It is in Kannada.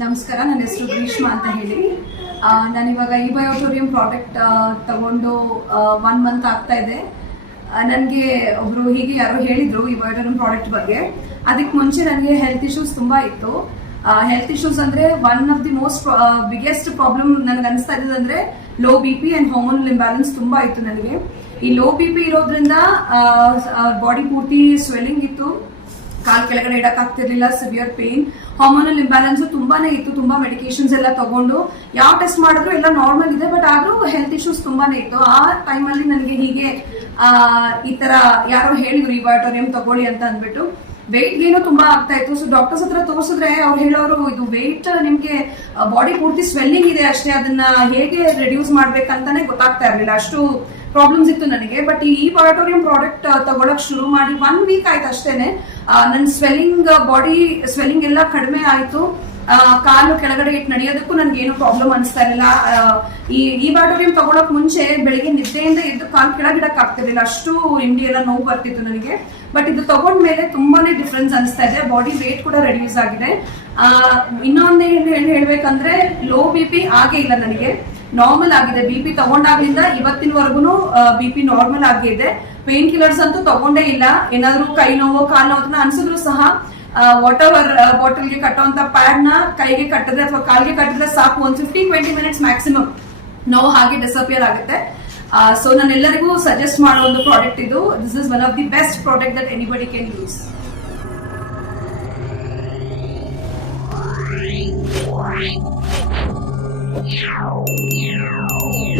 ನಮಸ್ಕಾರ, ನನ್ನ ಹೆಸರು ಗ್ರೀಷ್ಮಾ ಅಂತ ಹೇಳಿ. ನಾನು ಇವಾಗ ಈ ಬಯೋಟೋರಿಯಂ ಪ್ರಾಡಕ್ಟ್ ತಗೊಂಡು ಒನ್ ಮಂತ್ ಆಗ್ತಾ ಇದೆ. ನನಗೆ ಒಬ್ರು ಹೀಗೆ ಯಾರೋ ಹೇಳಿದ್ರು ಈ ಬಯೋಟೋರಿಯಂ ಪ್ರಾಡಕ್ಟ್ ಬಗ್ಗೆ. ಅದಕ್ಕೆ ಮುಂಚೆ ನನಗೆ ಹೆಲ್ತ್ ಇಶ್ಯೂಸ್ ತುಂಬಾ ಇತ್ತು. ಹೆಲ್ತ್ ಇಶ್ಯೂಸ್ ಅಂದ್ರೆ one of the most biggest problem ನನಗೆ ಅನಿಸ್ತಾ ಇದ್ದದ್ದು ಅಂದ್ರೆ low B P and hormonal imbalance ತುಂಬಾ ಇತ್ತು ನನಗೆ. ಈ ಲೋ ಬಿ ಪಿ ಇರೋದ್ರಿಂದ ಬಾಡಿ ಪೂರ್ತಿ ಸ್ವೆಲ್ಲಿಂಗ್ ಇತ್ತು. ಕಾಲ್ ಕೆಳಗಡೆ ಇಡಕ್ ಆಗ್ತಿರ್ಲಿಲ್ಲ ಸಿವಿಯರ್ ಪೇನ್ ಹಾರ್ಮೋನಲ್ ಇಂಬ್ಯಾಲೆನ್ಸ್ ತುಂಬಾನೇ ಇತ್ತು, ತುಂಬಾ ಮೆಡಿಕೇಶನ್ಸ್ ಎಲ್ಲ ತಗೊಂಡು. ಯಾವ ಟೆಸ್ಟ್ ಮಾಡಿದ್ರು ಎಲ್ಲ ನಾರ್ಮಲ್ ಇದೆ ಬಟ್ ಆದ್ರೂ ಹೆಲ್ತ್ ಇಶ್ಯೂಸ್ ತುಂಬಾನೇ ಇತ್ತು. ಆ ಟೈಮಲ್ಲಿ ನನಗೆ ಹೀಗೆ ಈ ತರ ಯಾರೋ ಹೇಳಿದ್ರು, ಈ ನೇಮ್ ತಗೊಳ್ಳಿ ಅಂತ ಅಂದ್ಬಿಟ್ಟು. ವೆಯ್ಟ್ ಗೇನು ತುಂಬಾ ಆಗ್ತಾ ಇತ್ತು. ಸೊ ಡಾಕ್ಟರ್ಸ್ ಹತ್ರ ತೋರಿಸಿದ್ರೆ ಅವ್ರು ಹೇಳೋರು, ಇದು ವೆಯ್ಟ್ ನಿಮ್ಗೆ ಬಾಡಿ ಪೂರ್ತಿ ಸ್ವೆಲ್ಲಿಂಗ್ ಇದೆ ಅಷ್ಟೇ, ಅದನ್ನ ಹೇಗೆ ರೆಡ್ಯೂಸ್ ಮಾಡ್ಬೇಕಂತಾನೆ ಗೊತ್ತಾಗ್ತಾ ಇರ್ಲಿಲ್ಲ. ಅಷ್ಟು ಪ್ರಾಬ್ಲಮ್ಸ್ ಇತ್ತು ನನಗೆ. ಬಟ್ ಈ ಬಯೋಟೋರಿಯಂ ಪ್ರಾಡಕ್ಟ್ ತಗೊಳಕ್ ಶುರು ಮಾಡಿ ಒನ್ ವೀಕ್ ಆಯ್ತು ಅಷ್ಟೇನೆ. ನನ್ನ ಸ್ವೆಲ್ಲಿಂಗ್ ಬಾಡಿ ಸ್ವೆಲ್ಲಿಂಗ್ ಎಲ್ಲ ಕಡಿಮೆ ಆಯ್ತು. ಕಾಲು ಕೆಳಗಡೆ ಇಟ್ಟು ನಡೆಯೋದಕ್ಕೂ ನನ್ಗೆ ಏನು ಪ್ರಾಬ್ಲಮ್ ಅನಿಸ್ತಾ ಇರಲಿಲ್ಲ. ಈ ಈ ಬಾಟೋರಿಯಂ ತಗೊಳಕ್ ಮುಂಚೆ ಬೆಳಿಗ್ಗೆ ನಿದ್ದೆಯಿಂದ ಎದ್ದು ಕಾಲು ಕೆಳಗಿಡಕ್ ಆಗ್ತಿರ್ಲಿಲ್ಲ. ಅಷ್ಟು ಇಂಡಿ ಎಲ್ಲ ನೋವು ಬರ್ತಿತ್ತು ನನಗೆ. ಬಟ್ ಇದು ತಗೊಂಡ್ಮೇಲೆ ತುಂಬಾನೇ ಡಿಫ್ರೆನ್ಸ್ ಅನಿಸ್ತಾ ಇದೆ. ಬಾಡಿ ವೇಟ್ ಕೂಡ ರೆಡ್ಯೂಸ್ ಆಗಿದೆ. ಇನ್ನೊಂದೇ ಏನ್ ಹೇಳಿ, ಹೇಳ್ಬೇಕಂದ್ರೆ ಲೋ ಬಿ ಪಿ ಆಗೇ ಇಲ್ಲ ನನಗೆ. ನಾರ್ಮಲ್ ಆಗಿದೆ. ಬಿ ಪಿ ತಗೊಂಡಾಗ್ಲಿಂದ ಇವತ್ತಿನವರೆಗೂ ಬಿ ಪಿ ನಾರ್ಮಲ್ ಆಗಿದೆ ಪೇನ್ ಕಿಲ್ಲರ್ಸ್ ಅಂತೂ ತಗೊಂಡೇ ಇಲ್ಲ. ಏನಾದ್ರೂ ಕೈ ನೋವು, ಕಾಲು ನೋವು ಅನ್ಸಿದ್ರು ಸಹ ವಾಟ್ ಎವರ್ ಬಾಟಲ್ಗೆ ಕಟ್ಟುವಂತ ಪ್ಯಾಡ್ನ ಕೈಗೆ ಕಟ್ಟಿದ್ರೆ ಅಥವಾ ಕಾಲ್ಗೆ ಕಟ್ಟಿದ್ರೆ ಸಾಕು. ಒಂದ್ ಫಿಫ್ಟೀನ್ ಟ್ವೆಂಟಿ ಮಿನಿಟ್ಸ್ ಮ್ಯಾಕ್ಸಿಮಮ್ ನೋವು ಹಾಗೆ ಡಿಸಪಿಯರ್ ಆಗುತ್ತೆ. ಸೊ ನಾನು ಎಲ್ಲರಿಗೂ ಸಜೆಸ್ಟ್ ಮಾಡೋ ಒಂದು ಪ್ರಾಡಕ್ಟ್ ಇದು. This is one of the best product that anybody can use Yeah.